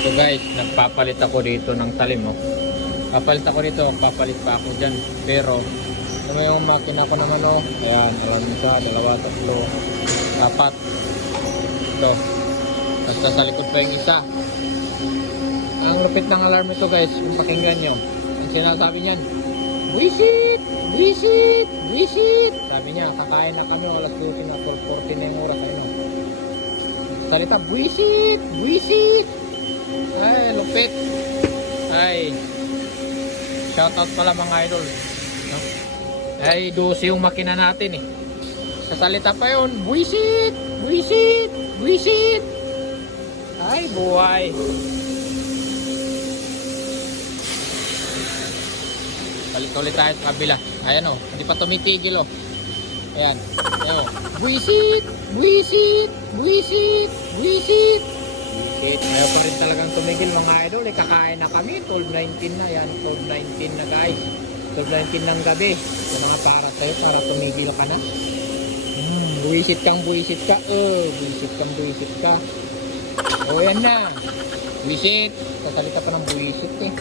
So guys, nagpapalit ako dito ng talim, no? Papalit ako dito, papalit pa ako dyan. Pero, ano yung makina ko naman, no? Ayan, alam mo siya, dalawa, tatlo, apat. Ito. Basta sa likod pa yung isa. Ang lupit ng alarm ito guys, kung pakinggan nyo. Ang sinasabi niyan, "Buisit! Buisit! Buisit!" Sabi niya, kakain na kami, alas 12 na, 12:40 na yung oras. Ayun, no? Salita, "Buisit! Buisit!" Ay, lupit. Ay, shoutout pala mga idol, no? Ay, 12 yung makina natin eh. Sa salita pa yun, "Buisit! Buisit! Buisit!" Ay, buhay. Balik ulit tayo sa kabila. Ayan o, hindi pa tumitigil o. Ayan, ayan o. Buisit! Buisit! Buisit! Buisit! Buisit! Ayaw pa rin talagang tumigil mga idol. Kakain na kami. 12:19 na. Yan, 12:19 na guys. 12:19 ng gabi. Yung mga para sa'yo, para tumigil ka na. Buisit kang buisit ka. Buisit kang buisit ka. O yan na. Buisit. Sasalita pa ng buisit eh.